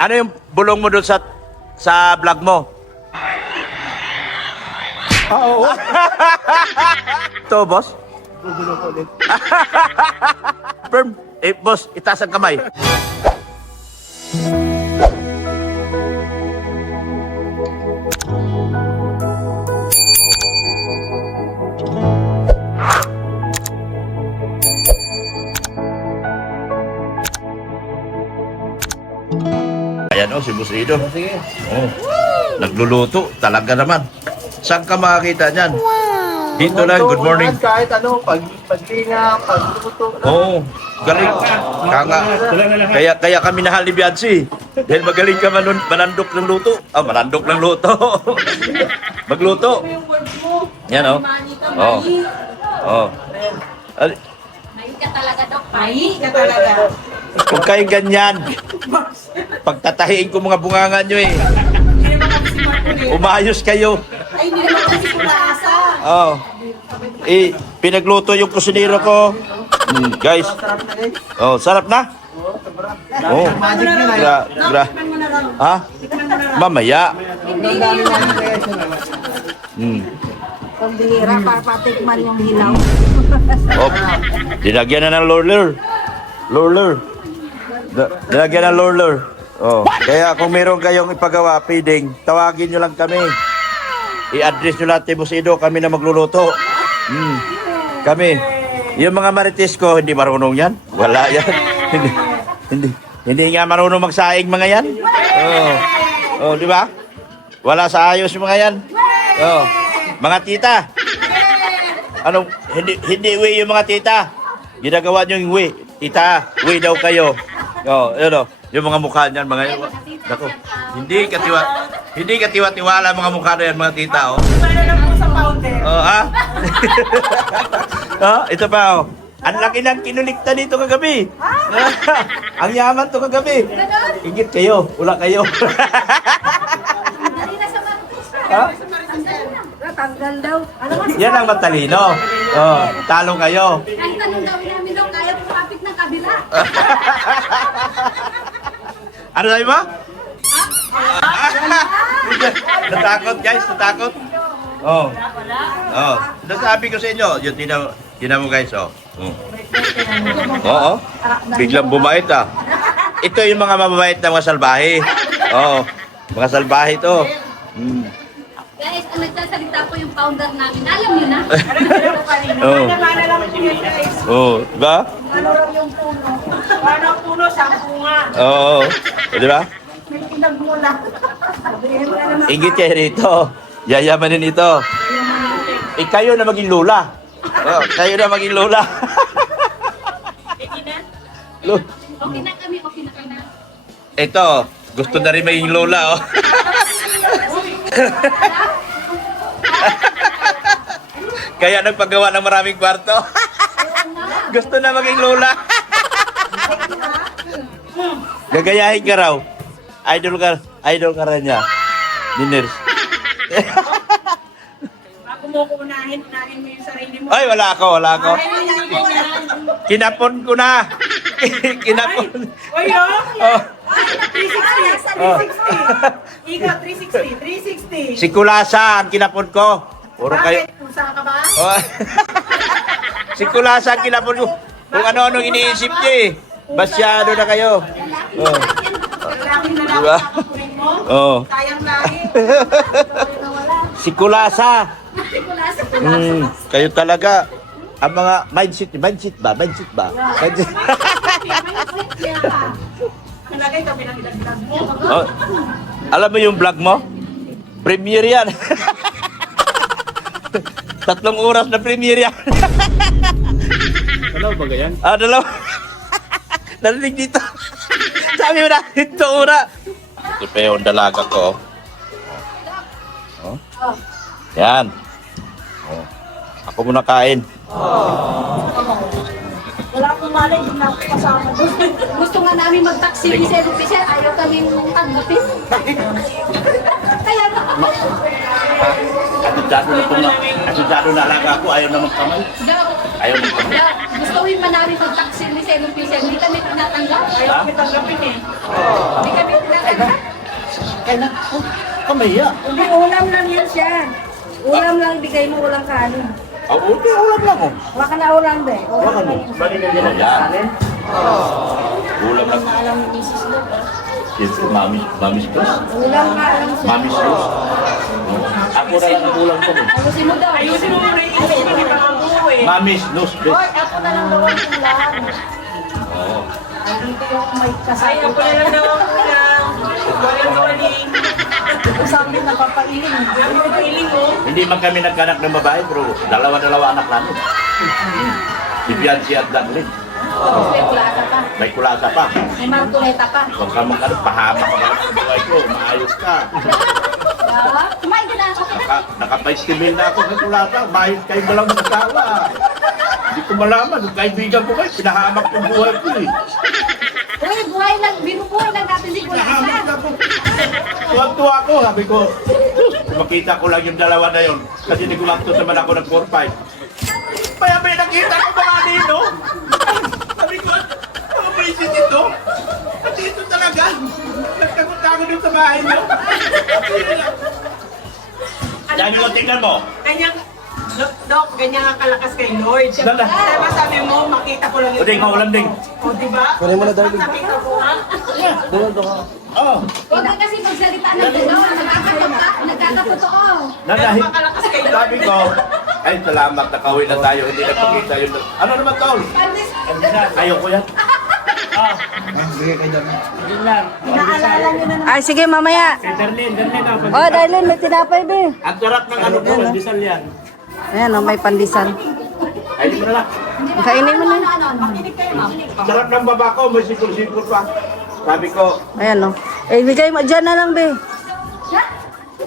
Ano yung bulong mo doon sa vlog mo? Oo. Ito, boss? Gugulo ko ulit. Firm. Boss, itaas ang kamay. Ayan o, si Boss Ido. Sige. Oh, nagluluto. Talaga naman. Saan ka makakita niyan? Dito lang, good morning. Kahit ano, paglinga, pagluto. Oo, galing. Kaya kami nahal ni Biancy. Dahil magaling ka manandok ng luto. Manandok ng luto. Magluto. Yan o. Oo. Oo. Mahi ka talaga, Dok. Mahi ka talaga. Huwag kayong ganyan. Pagtatahiin ko mga bunganga nyo eh. Umayos kayo. Ay, hindi naman kasi kulasa. Oh. Pinagluto yung kusinero ko. Guys. Sarap na guys. Oh, sarap na? Oh. Magic yun ay. Tikman mo na raw. Ha? Tikman mo na raw. Mamaya. Hindi na yun lang. Pambihira para patikman yung hilaw. Oh. Dinagyan na ng lorler. Lorler. Dinagyan ng lorler. Oh. Kaya kung meron kayong ipagawa, pwedeng tawagin nyo lang kami. I-address nyo lahat, Boss Ido, kami na magluluto. Kami. Yung mga marites ko, hindi marunong yan. Wala yan. hindi nga marunong magsaing mga yan. Oh, di ba? Wala sa ayos yung mga yan. Oh. Mga tita. Anong, hindi uwi yung mga tita. Ginagawa nyo yung uwi. Tita, uwi daw kayo. Oh, yun o. Yung mga mukha niyan, mga yun. Naku, hindi katiwa-tiwala mga mukha na yan, mga tita, oh. Para lang po sa powder. Oh, ha? Oh, ito pa, oh. Ang laki ng kinulikta dito kagabi. Ang yaman to kagabi. Ingit kayo, wala kayo. Dali na sa Marites. Ha? Natanggal daw. Ano mas Yan ang matalino. Oh, talo kayo. Kahit anong gawin namin daw, kaya pumapit ng kabila. Ano sabi mo? Natakot guys, natakot. Oh. Oh. Nasabi ko sa inyo, yun tinan mo guys, oh. Oo. Biglang bumait ah. Ito yung mga mababait na mga salbahe. Oo. Mga salbahe to. Guys, ang nagsasalita po yung founder namin. Alam niyo na. Oh. Mana lang po yun, guys. Oh, diba? Ano lang yung puno? Ano ang puno? Sa bunga. Oo. Di ba? May pinagmula. Ingit kayo rito. Yayamanin ito. Kayo na maging lola. Oh, kayo na maging lola. Okay na? Lo- Okay na kami, okay na kami. Ito, gusto na rin maging lola, oh. Kaya nagpagawa ng maraming kwarto. Gusto na maging lola. Gagayahin ka raw. Idol ka rin niya. Niners. Bago mo ko unahin mo yung sarili mo. Ay, wala ako. Kinapon ko na. Kinapon. Oy, oh! Oh. 360! 360! Ikaw, 360! 360! Si Kulasa ang kinapon ko. Puro kayo. Bakit? Kung saan ka ba? Oh. Si Kulasa ang kinapon ko. Kung ano-ano iniisip niyo eh. Basyado na kayo. Oh. Lalaking na lang Diba? kapapunin mo. Oh. Sayang lahi. Si Kulasa. Kulasa. Kayo talaga. Ang mga mindset ba? Mindset. Ang lagay ka pinagdagdag mo. Oh. Alam mo yung vlog mo? Premiere yan. 3 oras na premiere yan. Dalaw ba ganyan? Dalawa. Narinig dito. Sabi mo na, ito ura. Ito pa yung dalaga ko. Oh. Yan. Oh. Ako muna kain. Wala akong malay, hindi na ako kasama doon. Gusto nga namin mag-taxi ni Sir Official, ayaw kaming tanggapin. Kaya na Asyado na alaga ko, ayaw naman kamay. Ayaw naman kamay. Gusto man namin mag-taxi ni Sir Official, hindi kami tinatanggap. Ayaw kami tanggapin eh. Hindi kami tinatanggap. Kamaya. Hindi, ulam lang yan siya. Ulam lang, bigay mo ulam kanin. Okay, ulam lang oh. Wala ka na ulam, be. Ulam Baka lang no. yan. Bali ka din ang Ayan. kanin. Ulam lang. Alam ni Mrs. Lo. Yes, Mami's Plus. Ulam ka lang siya. Mami's Plus. Ako na lang ang ulam ko. Ayusin mo daw. Ayusin mo rin. Hindi pa nga buo eh. Mami's Nose Plus. Hoy, ako na lang daw ang ulam. Oo. Andito yung may kasama. Ay, ako na lang daw ang ulam. Morning. Ito sa amin napapahiling. Napapahiling mo. Hindi man kami nagkanak ng babae, pero dalawa-dalawa anak namin. Si Bianchi at Danlin. May kulasa pa. May kulasa pa. May markuleta pa. Huwag ka magkano, pahamak ka lang sa buhay ko. Maayos ka. Kumain ka na ako. Naka-20 na ako sa kulasa. Maayos kayo na lang mag-asawa. Hindi ko malaman. Yung kaibigan ko kayo, pinahamak ko buhay ko eh. Uy, buhay lang. Binubuhay lang natin si Pinahamak kulasa. ako. Tuwag-tuwa ako. Sabi ko, makita ko lang yung dalawa na yun. Kasi hindi ko lang to naman ako ng 4-5. Kaya may nakita ko mga dito. Sabi ko, ano ba yung dito? At dito talaga. Nagtagot ako dito sa bahay niyo. Dami mo, tingnan mo. Kanyang, Dok, ganyan ang kalakas kay Lord. Dala. Diba sabi mo, makita ko lang O, ding, maulam ding. O, diba? Kunin mo na, darling. Nakita ko, ha? Oo. Huwag ka kasi magsalita ng gano'n. Nagkakatotoo. Nanahi. Diba kalakas kay Lord? Sabi ko, ay salamat, nakauwi na tayo. Hindi na pagkita yun. Ano naman, Tol? Ayoko yan. Bigay kayo dami. Naalala niyo na naman. Ay, sige, mamaya. Oh, Darlene, may tinapay, be. Ang sarap ng ano ko, pandesal yan. Ayan, oh, may pandesal. Ay, di mo na lang. Kainin mo na. Makinig kayo, makinig. Ang sarap ng baba ko, may sipol-sipol pa. Sabi ko, Ayan, oh. Eh, bigay mo. Diyan na lang, be.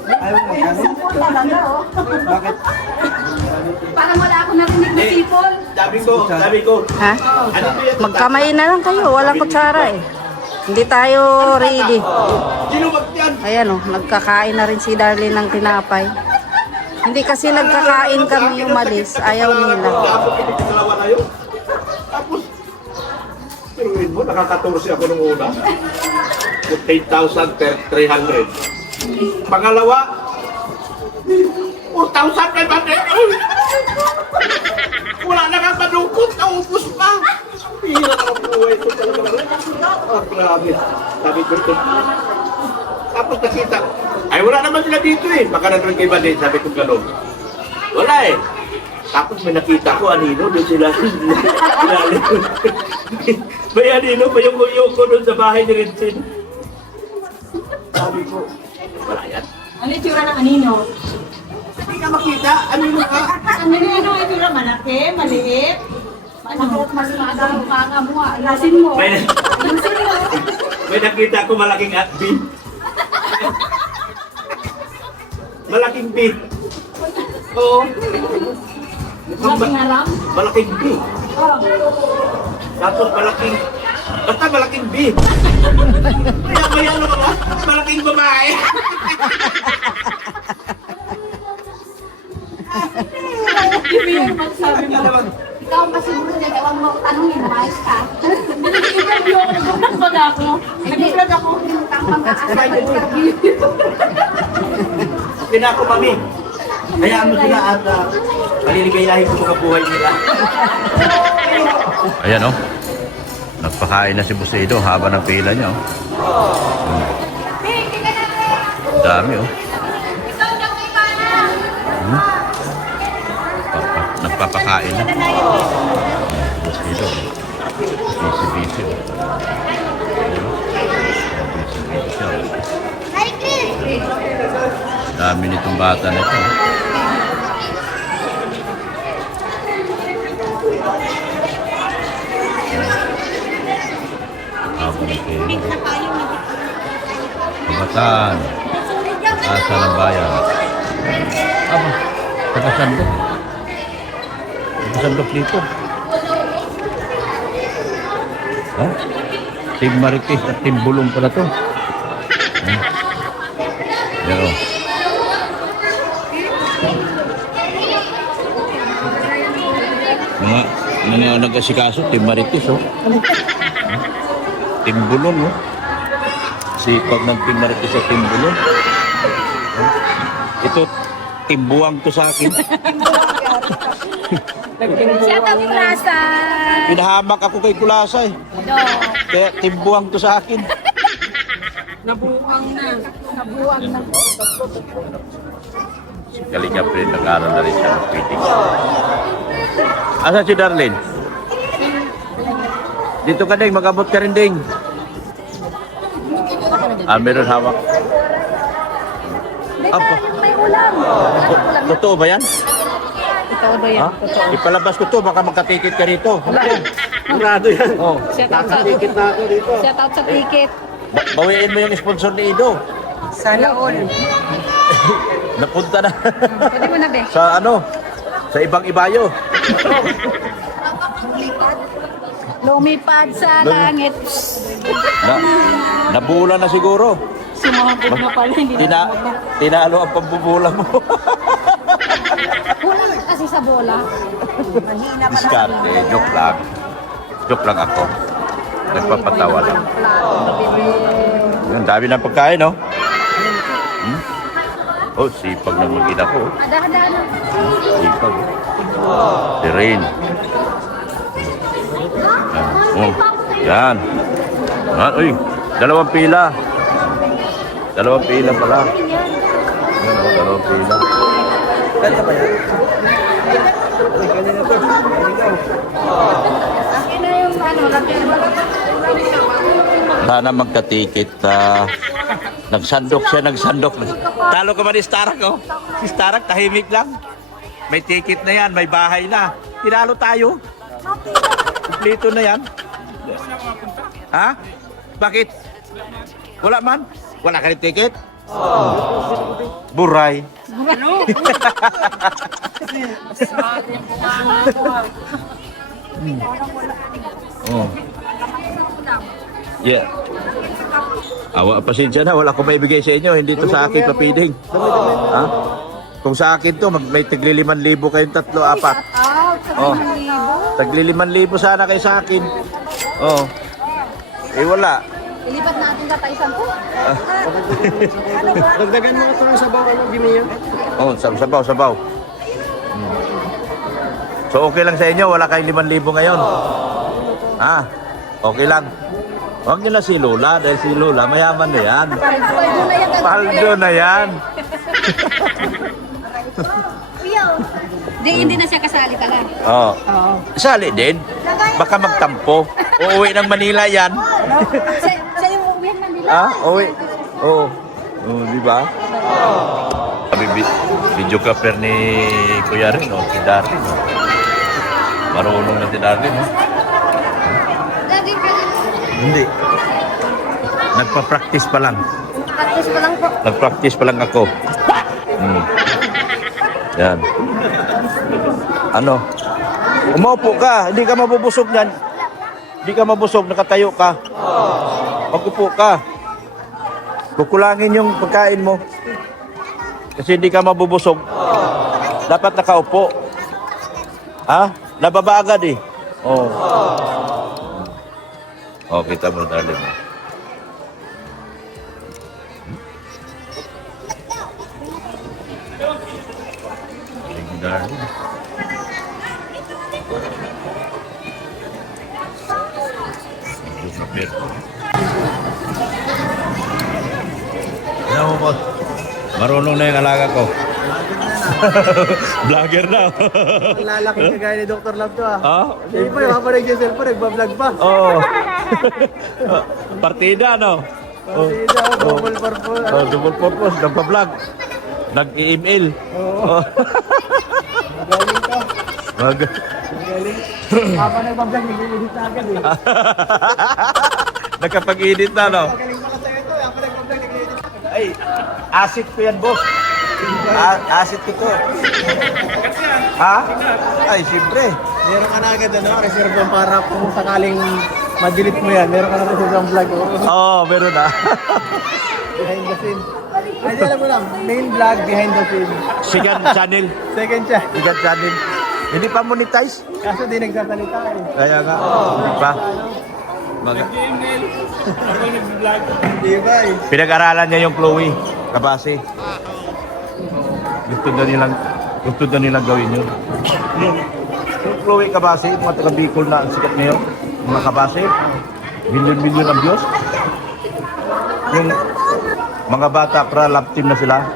Ayaw mo kanin? Talaga, oh. Bakit? Parang wala ako narinig na sipol. sabi ko, Ha? ano ba yan? Magkamay na lang kayo. Walang kutsara, eh. Hindi tayo ready. Sino ba yan? Ayan, oh. Nagkakain na rin si Darlene ng tinapay. Hindi kasi nagkakain kami umalis. Ayaw nila. Tapos dalawa na yun. Tapos, piruin mo, nakaka-14 ako nung una. 8,300. Pangalawa, 4,500. Wala na kang madukot, naubos pa. Hirap ang buhay ko talaga. Grabe. Sabi ko ito. Tapos nakita, ay wala naman sila dito eh. Baka nandun kay Balin, sabi ko gano'n. Wala eh. Tapos may nakita ko, anino, doon sila. May anino, may yung ko doon sa bahay ni Rinsin. Sabi ko, wala yan. Ano yung tsura ng anino? Hindi ka makita, anino ka. Ano yung tsura? Malaki? Maliit? Ano? Mas maagaw mga mo. Lasin mo. May, Lasin mo. may nakita ko malaking beef. Malaking beef. Oo. Malaking alam. Malaking beef. Oh. Tapos malaking, basta malaking beef. Kaya may ano ka ba? Malaking babae. Hindi yung magsabi mo. Ikaw ang pasiguro dyan. Ewan mo tanongin. Maayos ka. Nag-interview ako. Nag-vlog ba na ako? Nag-vlog ako. Okay na ako, mami. Hayaan mo sila at maliligayahin ko mga buhay nila. Ayan oh. Nagpakain na si Busedo haba ng pila niya oh. Dami oh. Nagpapakain na. Busedo. Busy-busy oh. Dami nitong bata na ito. Kabataan. Asa ng bayan. Aba, taga-sandok. Taga-sandok dito. Ha? Team Marites at Team Bulong pala to. Pero, mga nag-asikaso, Team Marites, oh. Team Bulong, oh. Sipag ng pinarito sa timbulo. Ito, timbuang to sa akin. Shout out Plaza! Pinahamak ako kay Kulasa eh. No. Kaya timbuang to sa akin. Nabuang na. Si Kalinga Prin, nag-aaral na rin siya ng critics. Asa si Darlene? Dito ka, Ding. Mag-abot ka rin, Ding. Meron hawak. Apa? May ulam. Totoo ba yan? Ito ba yan? Ha? Ipalabas ko to, baka magkatikit ka rito. Murado yan. Oh. Shout out sa Nakakikit na ako dito. Shout out sa ticket. Bawiin mo yung sponsor ni Ido. Sana all. Napunta na. Pwede mo na, Be. Sa ano? Sa ibang ibayo. Lumipad sa langit. Na, nabula na siguro. Sumabog na pala, hindi na. Tinalo ang pambubula mo. Kulang ka kasi sa bola. Diskarte, joke lang. Joke lang ako. Nagpapatawa lang. Ang dami ng pagkain, no? Oh, sipag na mag-ina ko. Ada-ada na. Sipag. Si Rain. Yan. Uy, dalawang pila. Dalawang pila pala. Yan, oh, dalawang pila. Kanta ba yan? Akin na yung Sana magkatikit. Nagsandok siya, nagsandok. Talo ka ba ni Starak, oh? Si Starak, tahimik lang. May ticket na yan, may bahay na. Tinalo tayo. Kumplito na yan. Ha? Bakit? Wala man? Wala ka rin ticket? Buray. Oh. Yeah. Awa, pasensya na. Wala akong maibigay sa inyo. Hindi to sa akin papiling. Ha? Kung sa akin to, may tagli 5,000 kayong 3, 4. Oh. Tagli 5,000 sana kayo sa akin. Oh. Eh wala. Ilipat natin ka tayo 10. Dagdagan mo ito ng sabaw, ano, Gimiya? Oh, sabaw. So okay lang sa inyo, wala kayong 5,000 ngayon. Ha? Okay lang. Huwag nyo na si Lola, dahil si Lola mayaman na yan. Paldo na yan. Hindi na siya kasali pala. Oh. Sali din. Baka magtampo. Uuwi ng Manila yan. Siya yung uwi ng Manila. Ah, uwi. Oo. Oh, di ba? Video cover ni Kuya rin, no? Si Darlene, no? Marunong na si Darlene, no? Hindi. Nagpa-practice pa lang. Practice pa lang po. Nag-practice pa lang ako. Yan. Ano? Umaupo ka. Hindi ka mabubusog yan. Hindi ka mabusog. Nakatayo ka. Mag-upo ka. Kukulangin yung pagkain mo. Kasi hindi ka mabubusog. Dapat nakaupo. Ha? Nababa agad eh. Oh. Oh, kita mo, darling. Darling. Ano mo po? Marunong na yung alaga ko. Vlogger na. Lalaki ka gaya ni Dr. Love to, ah. Ah? Hindi pa, yung kaparig yung cellphone, nagbablog pa. Oo. Partida, no? Hindi daw, double purpose. Oh, double purpose, nagpa-vlog. Nag-email. Oo. Magaling ka. Mag- Magaling. Habang nagbablog, nag-edit na agad eh. Nakapag-edit na, no? Magaling pala sa'yo ito, habang nagbablog, nag-edit. Ay, asset ko yan, boss. Asset ko to. Ha? Ay, siyempre. Meron ka na agad, ano, reserve yung para kung sakaling ma-delete mo yan. Meron ka na reserve yung vlog. Oo, meron na. Behind the scene. Ay, di alam mo lang, main vlog, behind the scene. Second channel. Second siya. Second channel. Hindi pa monetize. Kaso di nagsasalita eh. Kaya nga. Hindi pa. Di ba eh? Pinag-aralan niya yung Chloe Kabase. Gusto na nilang gawin yun. Yung Chloe Kabase, mga taga Bicol na ang sikat ngayon, mga Kabase, milyon-milyon ang views. Yung mga bata, para love team na sila.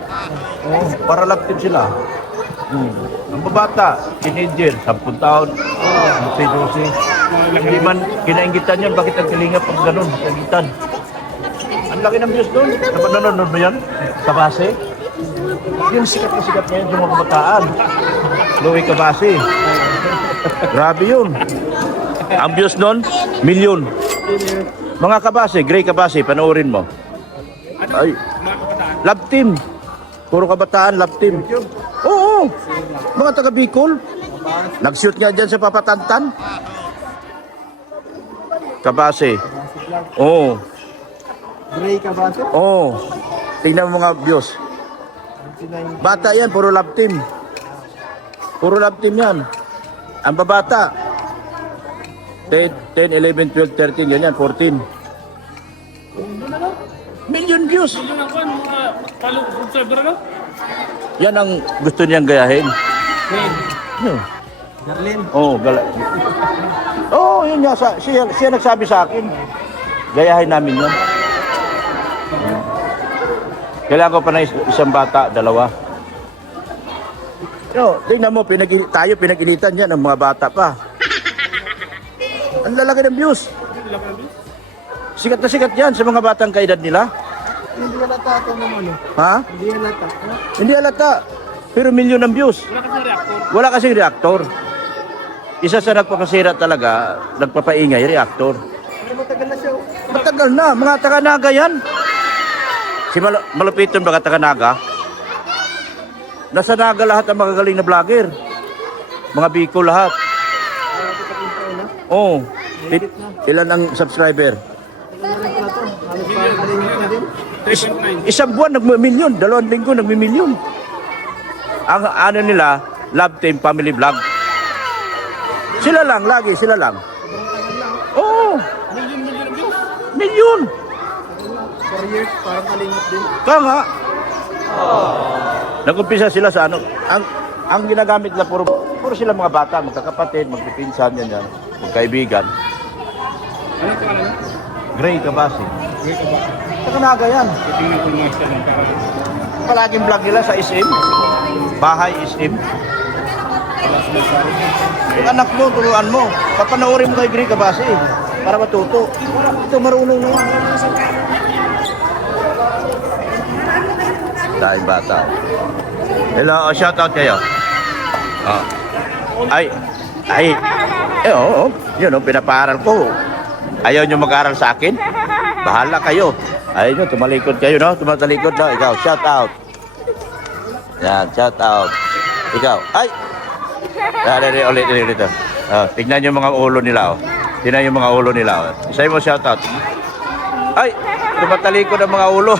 Oo, para love team sila. Ang babata, teenager, 10 taon, 12. Hindi man kinaingitan yan, bakit ang kalinga pag ganun, kaingitan. Ang laki ng views doon. Nanonood mo yan? Kabase? Yung sikat na sikat ngayon yung mga kabataan. Chloe Kabase. Grabe yun. Ang views doon, milyon. Mga Kabase, Gray Kabase, panoorin mo. Ay, love team. Puro kabataan, love team. Oo, mga taga Bicol. Nag-shoot nga dyan sa Papatantan. Kabase. Oo. Gray ka ba ito? Oo. Tingnan mo mga views. Bata yan, puro love team. Puro love team yan. Ang babata. 10, 11, 12, 13, yan, 14. Million views. Yan ang gusto niyang gayahin. Darlene. Oo, yun nga. Siya nagsabi sa akin. Gayahin namin yan. Kailangan ko pa na isang bata, 2. Tingnan mo, tayo pinag-initan yan ng mga bata pa. Ang lalaki ng views. Sikat na sikat yan sa mga batang kaedad nila. Hindi halata ito naman eh. Ha? Hindi halata. Hindi halata. Pero milyon ng views. Wala kasing reactor. Isa sa nagpakasira talaga, nagpapaingay, reactor. Pero matagal na siya. Matagal na, mga taga-naga yan. Si Malupiton ba taga-naga? Nasa Naga lahat ang magagaling na vlogger. Mga Bicol lahat. Oo. Ilan ang subscriber? Isang buwan nagmimilyon, 2 linggo nagmimilyon. Ang ano nila, love team, family vlog. Sila lang, lagi, sila lang. Oo. Milyon. 4 years, parang kalingap din. Kaya nga. Nag-umpisa sila sa ano. Ang ginagamit nila, puro sila mga bata, magkakapatid, magpipinsan, yan. Magkaibigan. Ano ito ano? Gray Kabase. Gray ka ba? Taga-naga yan. Tingnan ko mga isda ng para. Palaging vlog nila sa SM. Bahay SM. Yung anak mo, turuan mo. Papanoorin mo kay Gray Kabase para matuto. Ito marunong na yan. Dahil bata. Hello, shout out kayo. Oo, yun o, pinapaaral ko. Ayaw nyo mag-aral sa akin? Bahala kayo. Ayaw nyo, tumalikod kayo, no? Tumatalikod, no? Ikaw, shout out. Yan, shout out. Ikaw, ay! Ulit. Tignan yung mga ulo nila, oh. Tignan yung mga ulo nila, oh. Isa'y mo shout out. Ay! Tumatalikod ang mga ulo.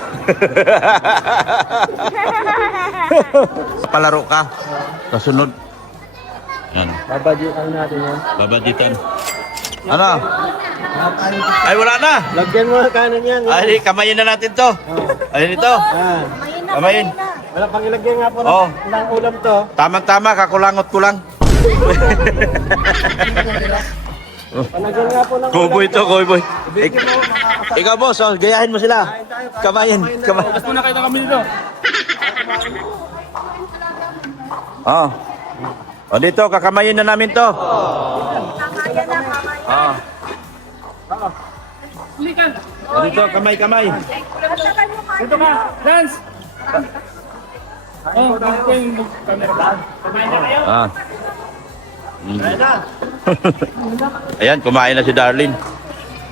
Palaro ka. Kasunod. Yan. Babaditan natin yan. Babaditan. Ano? Ay, wala na. Lagyan mo ang kanan yan. Ay, kamayin na natin to. Ayun ito. Yan. Kamayin. Wala pang ilagyan nga po Oo. ng ulam to. Tama-tama, kakulangot ko lang. Palagyan nga po ng Kuboy to, kuboy. Ikaw, boss, oh, gayahin mo sila. Kamayin. Tapos muna kayo kami dito. Oh. O dito, kakamayin na namin to. Oh. Likan. O dito, kamay. Dito ka. Dance. Oh, dito ko yung camera. Kumain na kayo. Ah. Ayan, kumain na si Darlene.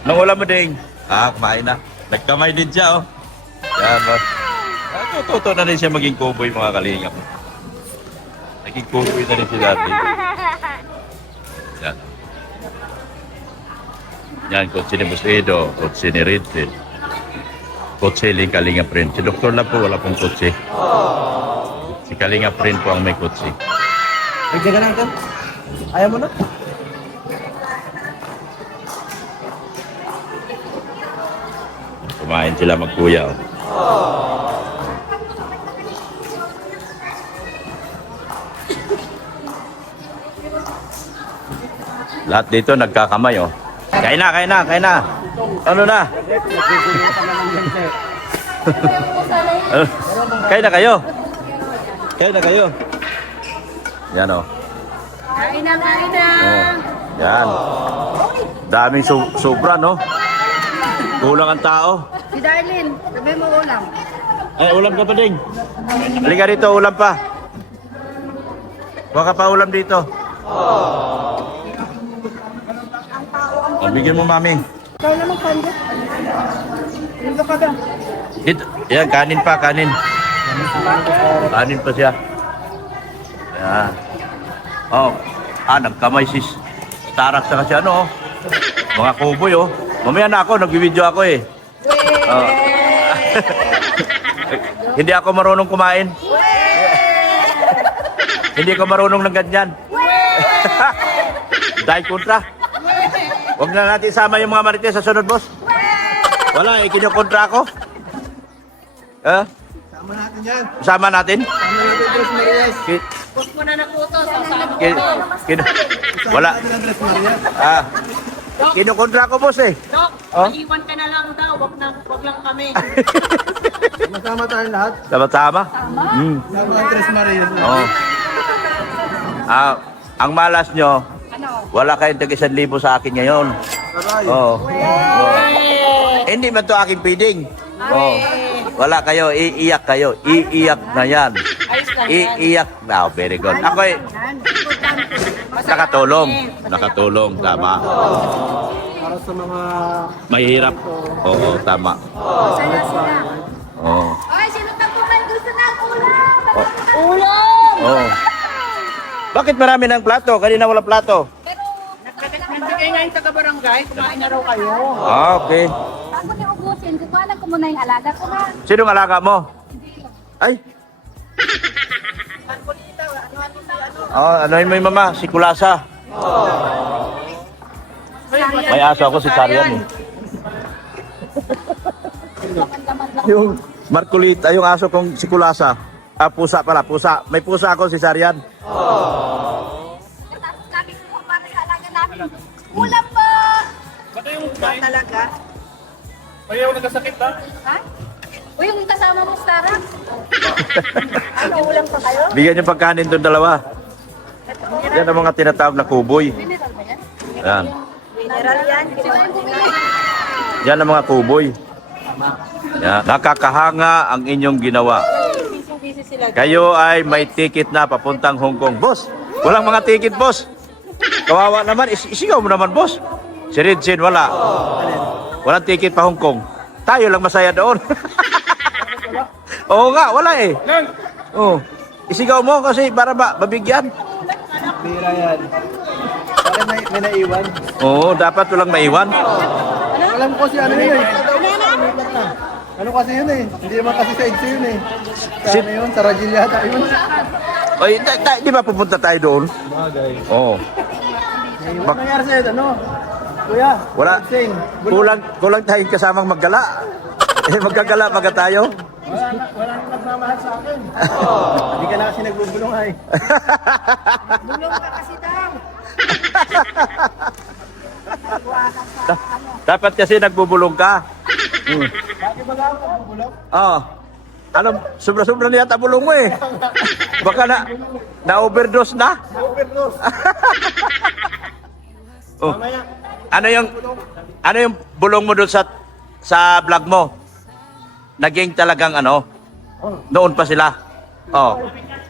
Nang ulam mo ding. Kumain na. Nagkamay din siya, oh. Yan, oh. Tuto na rin siya maging cowboy, mga kalingap. Naging cowboy na rin si Darlene. Yan. Yan, Coach ni Busedo, Coach ni Redfield. Coach Ling Kalingap rin. Si Dr. lang po, wala pong coach. Si Kalingap rin po ang may coach. Lagyan ka natin. Ayaw mo na? Kumain sila magkuya. Oh. Lahat dito nagkakamay, oh. Kain na, kain na, kain na. Ano na? Kain na kayo. Kain na kayo. Yan, oh. Kain na, kain na. Oh. Yan. Daming sobra, no? Kulang ang tao. Si Darlene, sabi mo ulam. Ay, ulam ka pa ding. Halika dito, ulam pa. Huwag ka pa ulam dito. Oh, bigyan mo, mami. Ikaw naman, Pando. Dito ka ba? Dito. Yan, kanin pa, kanin. Kanin pa siya. Yan. Oh, nagkamay si Tarak sa kasi ano, oh. Mga kuboy, oh. Mamaya na ako, nagbibideo ako eh. Oh. Hindi ako marunong kumain. Hindi ako marunong ng ganyan. Dahil kontra. Huwag na natin isama yung mga marites sa sunod, boss. Wala, kinukontra ako. Sama natin yan. Isama natin. Sama natin Tres Marias. Huwag mo na nakuto, sasama ko. Wala. Sama natin Tres Marias. Kinukontra ko, boss eh. Dok, Oh? maliwan ka na lang daw. Wag lang kami. Masama tayong lahat. Sama-sama. Sama ang Tres Marias na. Oh. Ang malas nyo, wala kayong tag-1,000 sa akin ngayon. Aray. Oh. Oh. Hindi man to aking feeding. Oh. Wala kayo, iiyak kayo. Iiyak na yan. Iiyak na. Oh, very good. Ako nakatulong. Nakatulong, tama. Para sa mga... Mahirap. Oo, tama. Sana sila. Oo. Ay, sino tapunan gusto ng ulam? Ulam! Oh. Bakit marami ng plato? Kanina wala plato. Nagbigay nga yung taga-barangay. Kumain na raw kayo. Okay. Bago niyo ubusin, kukuhanan ko muna yung alaga ko na. Sinong alaga mo? Ay. Oh, anuhin mo yung mama, si Kulasa. May aso ako si Sarian. Yung Marcolita, yung aso kong si Kulasa. Pusa pala, pusa. May pusa ako si Sarian. Tapos lagi ko para sa alaga namin. Ulam po! Talaga? Ayaw nagkasakit ha? Ha? O yung kasama mo, Stara? Ano, ulam pa kayo? Bigyan yung pagkanin doon dalawa. Yan ang mga tinatawag na kuboy. Mineral ba yan? Yan. Mineral yan. Sino yung bumili? Yan ang mga kuboy. Yan. Nakakahanga ang inyong ginawa. Busy sila. Kayo ay may ticket na papuntang Hong Kong. Boss, walang mga ticket, boss. Kawawa naman. Isigaw mo naman, boss. Si Ridsin, wala. Walang ticket pa Hong Kong. Tayo lang masaya doon. Oo nga, wala eh. Oh. Isigaw mo kasi para mabigyan. Bira yan. Bakit may naiwan? Oo, dapat walang maiwan. Alam ko kasi ano yun eh. Ano kasi yun eh. Hindi naman kasi sa EDSA yun eh. Sa ano yun? Sa Rajil yata yun. Oy, di ba pupunta tayo doon? Bagay. Oo. Ano nangyari sa'yo? Ano? Kuya, Wala. Sing. Kulang tayong kasamang maggala. Eh, maggagala baga tayo. Wala nang nagmamahal sa akin. Hindi ka na kasi nagbubulong ay. Bulong ka kasi daw. Dapat kasi nagbubulong ka. Bakit ba lang nagbubulong? Oo. Alam, sobra-sobra na yata bulong mo eh. Baka na-overdose na. Overdose. Oh. Mamaya. Ano yung bulong mo doon sa vlog mo? Naging talagang ano? Noon pa sila. Oh.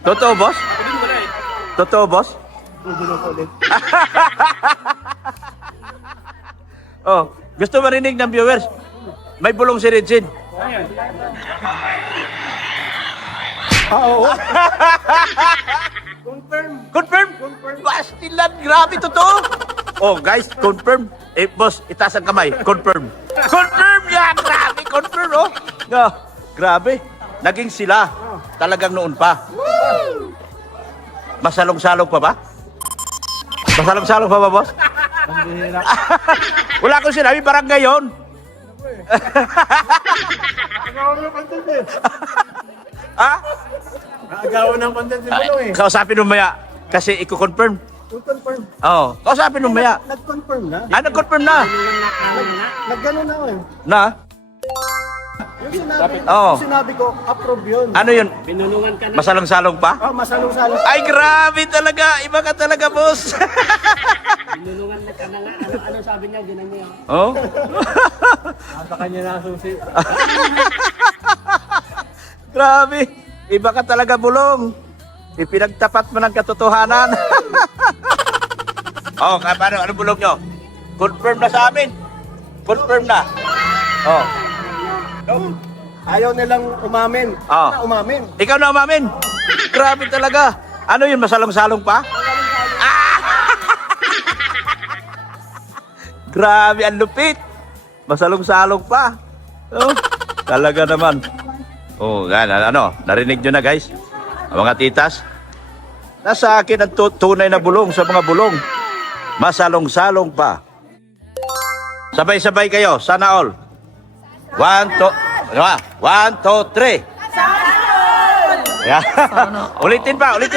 Totoo, boss? Totoo, boss? Bubulong ko ulit. Oh, gusto marinig ng viewers? May bulong si Ridsin. Oo. Confirm? Bastilan, grabe totoo. Oh, guys, confirm. Eh, boss, itaas ang kamay. Confirm. Confirm yan, grabe. Confirm, oh. No, grabe. Naging sila. Talagang noon pa. Masalong-salong pa ba? Masalong-salong pa ba, boss? Wala akong sinabi, barangay yun. Agawan ng content eh. Ha? Agawan ng content si Bulong eh. Kausapin mo maya. Kasi i-confirm. Confirm. Oo. Kausapin mo maya. Nag-confirm na. Nag-confirm na. Nag-gano'n na ako eh. Na? Oo. Yung sinabi ko, approve yun. Ano yun? Masalong-salong pa? Oh, masalong-salong. Ay, grabe talaga. Iba ka talaga, boss. Binulungan na ka na nga. Ano sabi niya? Ginan niya. Oh? Sa kanya na susi. Grabe. Iba ka talaga, Bulong. Ipinagtapat mo ng katotohanan. Oh, paano? Ano Bulong nyo? Confirm na sa amin. Confirm na. Oh. Ayaw nilang umamin. Ah. Na umamin. Ikaw na umamin. Grabe talaga. Ano yun? Masalong-salong pa? Ah! Grabe, ang lupit. Masalong-salong pa. Oh, talaga naman. Oh, yan, ano, narinig nyo na guys. Ang mga titas. Nasa akin ang tunay na bulong sa mga bulong. Masalong-salong pa. Sabay-sabay kayo. Sana all. 1, 2, 3. Yeah. Ulitin pa. 1,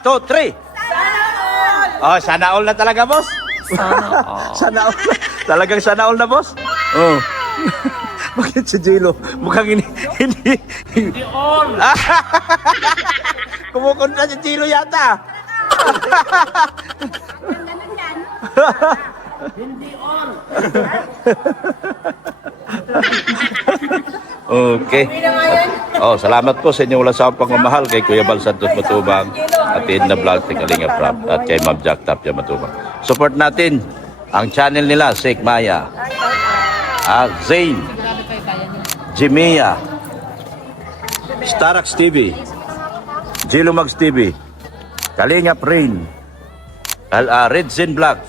2, 3. Oh, sana all na talaga, boss. Sana all. Talagang sana all na, boss. Oh. Bakit si Jilo? Mukhang hindi all. Kumukunta si Jilo yata. Hindi on. Okay. Oh, salamat po sa inyong walang sawang pagmamahal kay Kuya Bal Santos Matubang at Edna Vlog ni Kalinga Prab at kay Ma'am Jack Tapia Matubang. Support natin ang channel nila, Sek Maya, Zayn, Jimia, Starax TV, Jilumags TV, Kalinga Prain, Red Zen Vlog.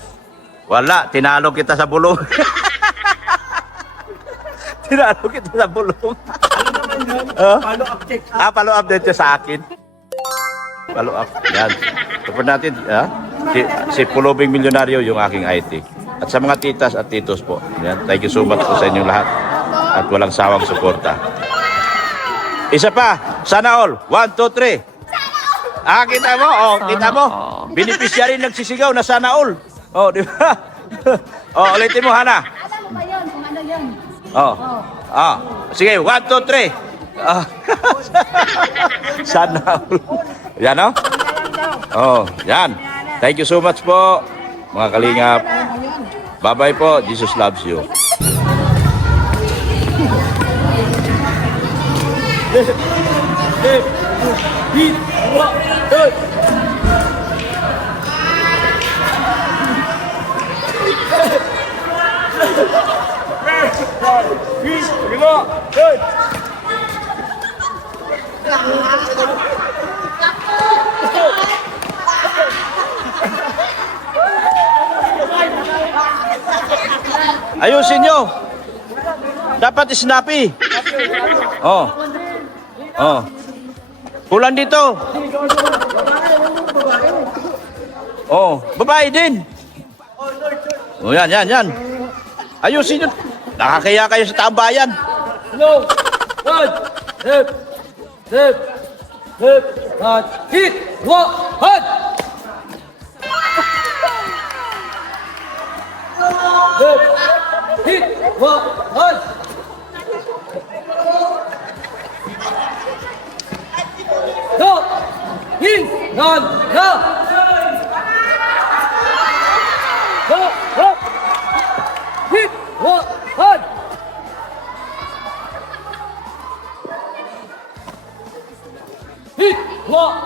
Wala, tinalo kita sa bulong. Tinalo kita sa bulong. Follow up check. Follow up din siya sa akin. Follow up. Yan. Support natin, si Pulubing Milyonaryo, yung aking IT. At sa mga titas at titos po. Yan. Thank you so much po sa inyong lahat. At walang sawang suporta. Isa pa. Sana all. 1, 2, 3. Kita mo? Oh, kita mo? Beneficiary nagsisigaw na sana all. Oh, di ba? Oh, ulitin mo, Hana. Alam ba yun kung ano yun? Oh. Ah. Sige, 1, 2, 3. Sana all. Yan, oh? Oh, yan. Thank you so much po, mga kalingap. Bye-bye po. Jesus loves you. Ayusin nyo. Dapat snappy. Oh. Oh. Kulang dito. Oh, babae din. Oh, yan. Ayusin nyo. Nakakaya kayo sa taong bayan. Hello. One. Hip. Hit. One. Hit. One. Go. In. None. Go. Go. Hit. One. Hit. One.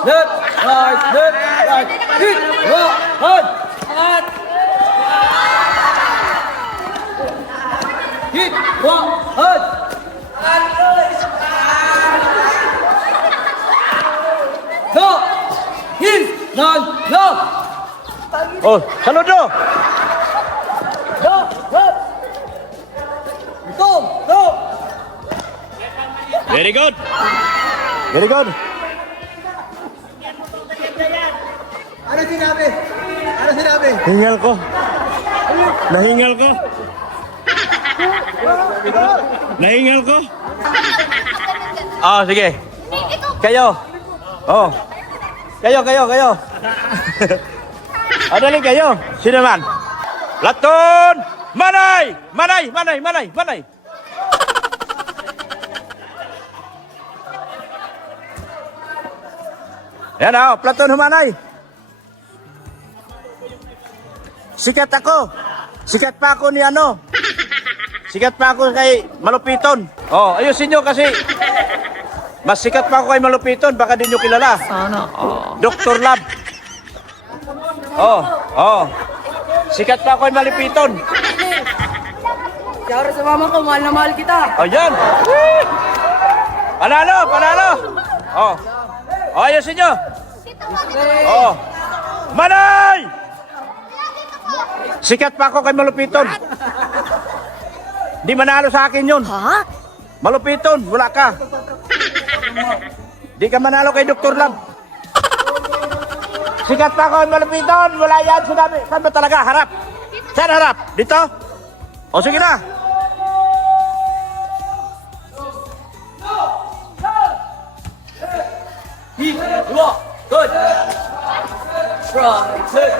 Left, right, hit, one, hit, one, go, in, none, no, Oh, saludo. go. Very good. Very good. sinabi? Ano sinabi? Hingal ko. Nahingal ko. Nahingal ko. Oh, sige. Kayo. Oh. Kayo. Dali kayo. Sino man? Laton! Manay! Yan o, Platon Humanay. Sikat ako. Sikat pa ako ni ano. Sikat pa ako kay Malupiton. Oh, ayusin nyo kasi mas sikat pa ako kay Malupiton. Baka din nyo kilala. Sana, Dr. Lab. Oh. Sikat pa ako kay Malupiton. Shout out sa mama ko, mahal na mahal kita. Ayan. Panalo. Oh, ayusin nyo. Oh. Manay! Sikat pa ako kay Malupiton. Di manalo sa akin yun. Ha? Malupiton, wala ka. Di ka manalo kay Dr. Lab. Sikat pa ako kay Malupiton, wala yan. Sinabi, saan ba talaga? Harap. Saan harap? Dito? O sige na. Good. Strong. Good.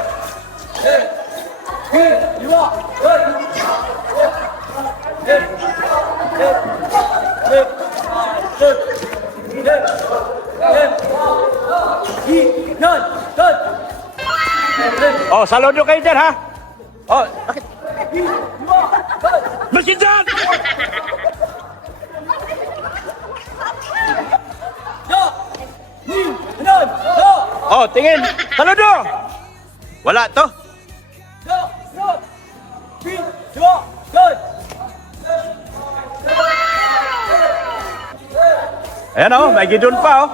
You are. Good. Oh, saludo kayo dyan, ha? Oh, bakit? Masin dyan! Oh, tingin. Saludo! Wala to. Ayan oh, may gidon pa oh.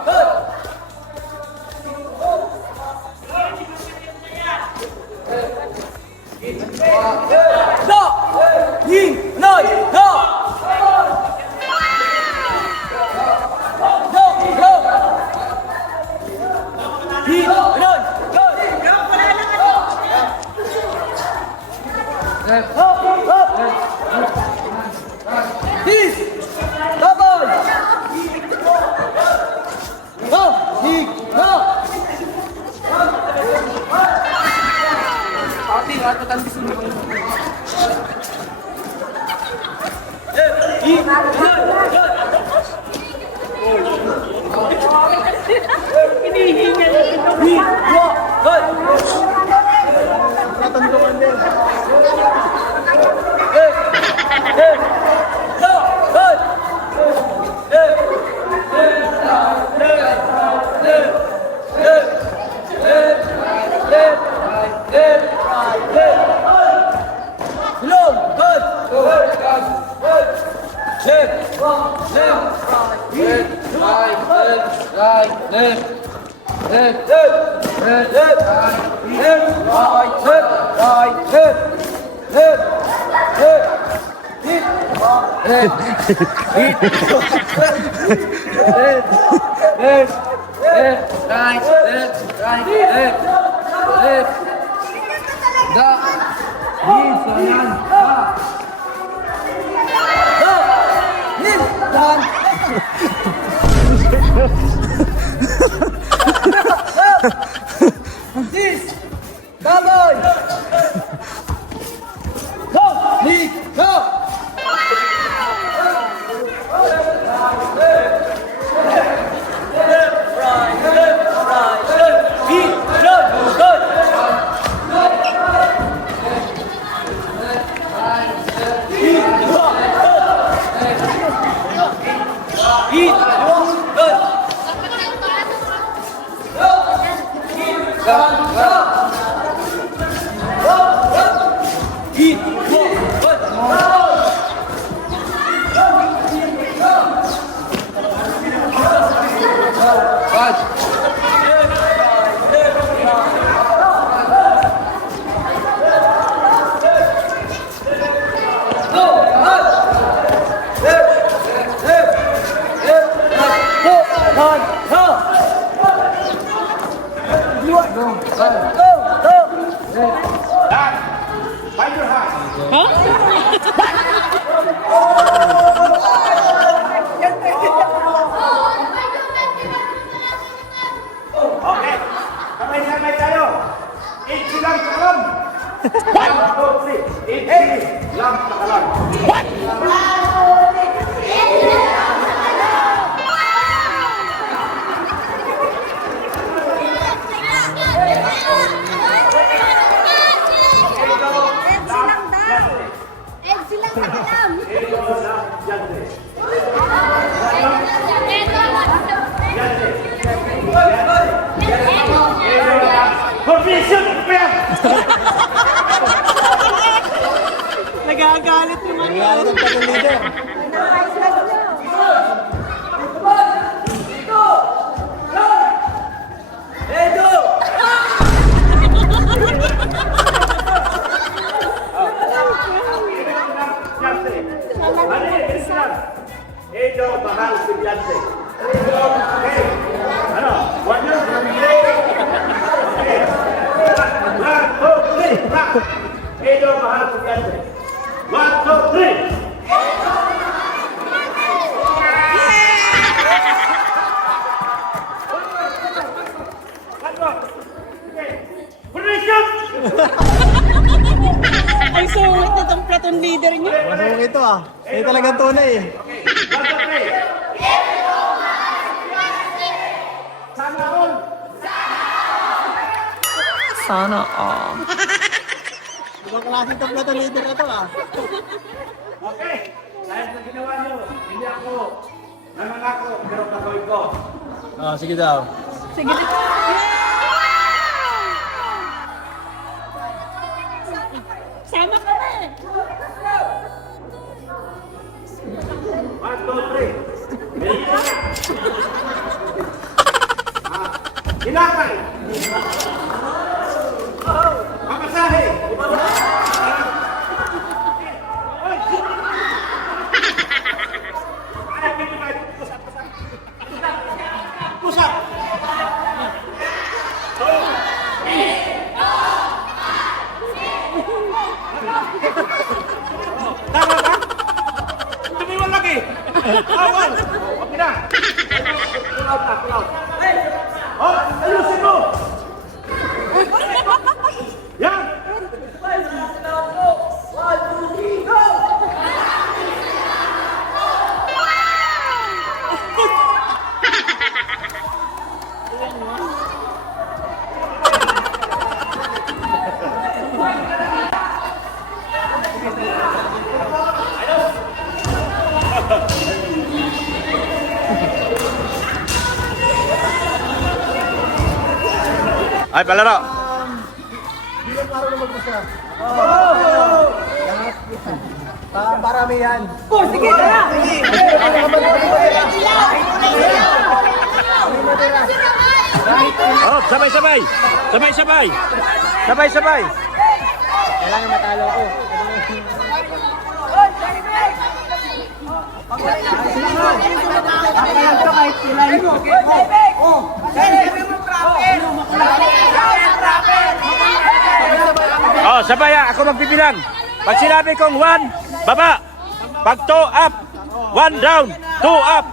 Okay. Kamay tayo. 80 lang takalan. 1, 2, 3. 80 lang takalan. Formation! Nagagalit yung mga. Nagalit ang pagong leader. Edo mahal si Beyonce. Okay. Ano? 1, 2, 3. Edo mahal si Beyonce. 1, 2, 3. Ay, sulit na itong platoon leader niyo. Masung ito ah. Ito talagang tunay eh. Sana all. Ibang klase itong platon leader na to ah. Okay. Dahil sa ginawa nyo, hindi ako nangangako, pero gagawin ko. Ah, sige daw. Sige. Sama ka na eh. 1, 2, 3. Hilakay. Mamasahe. Pusap. Tama ba? Tumiwan lagi. Awal. Okay na. Pull out na, pull out. Oh, ayusin mo. Yan. Ay, palaro. Hindi lang marunong mag-usa. Parami yan. Oh, sige na. Oh, sabay-sabay. Sabay-sabay. Sabay-sabay. Kailangan matalo ko. Oh, sabay ah. Ako magbibilang. Pag sinabi kong 1, baba. Pag 2, up. 1, down. 2, up.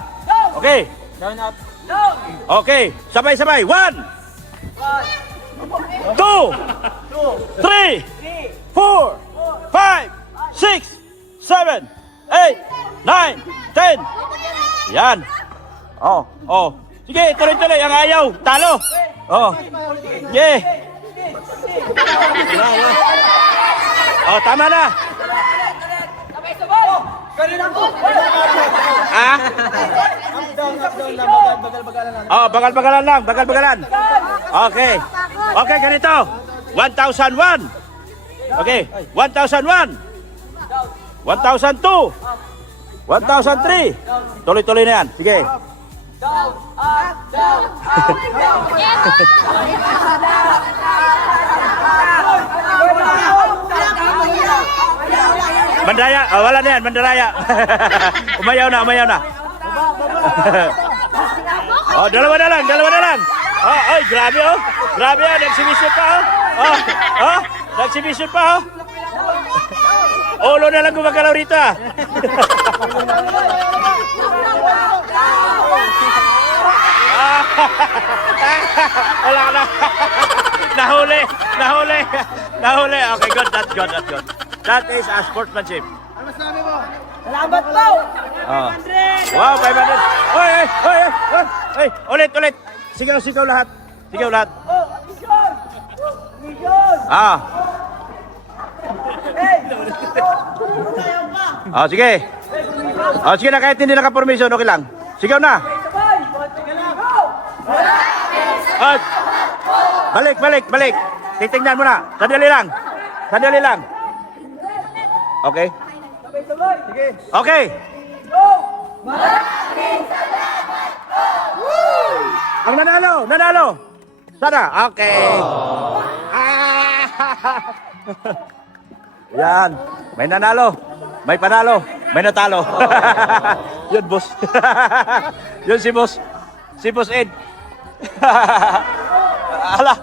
Okay. Down up. Okay. Sabay-sabay. 1, 2, 3, 4, 5, 6, 7, 8, 9, 10. Yan. Oh, oh. Sige, tuloy-tuloy. Ang ayaw. Talo. Oh. Yeah. Oh, tama na. Ah? Oh, bagal-bagalan lang, bagal-bagalan. Okay. Okay, ganito. 1,001. Okay, 1,001. 1,002. 1,003. Tuloy-tuloy na yan. Sige. Mandaya, oh, wala na yan, mandaraya. Umayaw na, umayaw na. Oh, dalawa na lang, dalawa na lang. Oh, ay, grabe oh. Grabe oh, nagsibisyon pa oh. Oh, oh, nagsibisyon pa oh. Ulo na lang gumagalaw rito ah. Wala na. Nahuli. Okay, good. That's good. That is a sportsmanship. Ano sabi mo? Salamat po! Oh. Wow, 500. Oy. Ulit. Sigaw lahat. Ah. Sige. Sige na, kahit hindi naka-formation, okay lang. Sigaw na. Balik. Titingnan mo na. Sandali lang. Okay. Okay. Ang nanalo. Sana. Okay. Yan. May nanalo. May panalo. May natalo. Yun, boss. Yun si boss. Si boss Ed. Ala.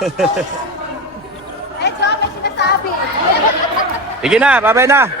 Eh, Joe, may sinasabi. Sige na, babay na.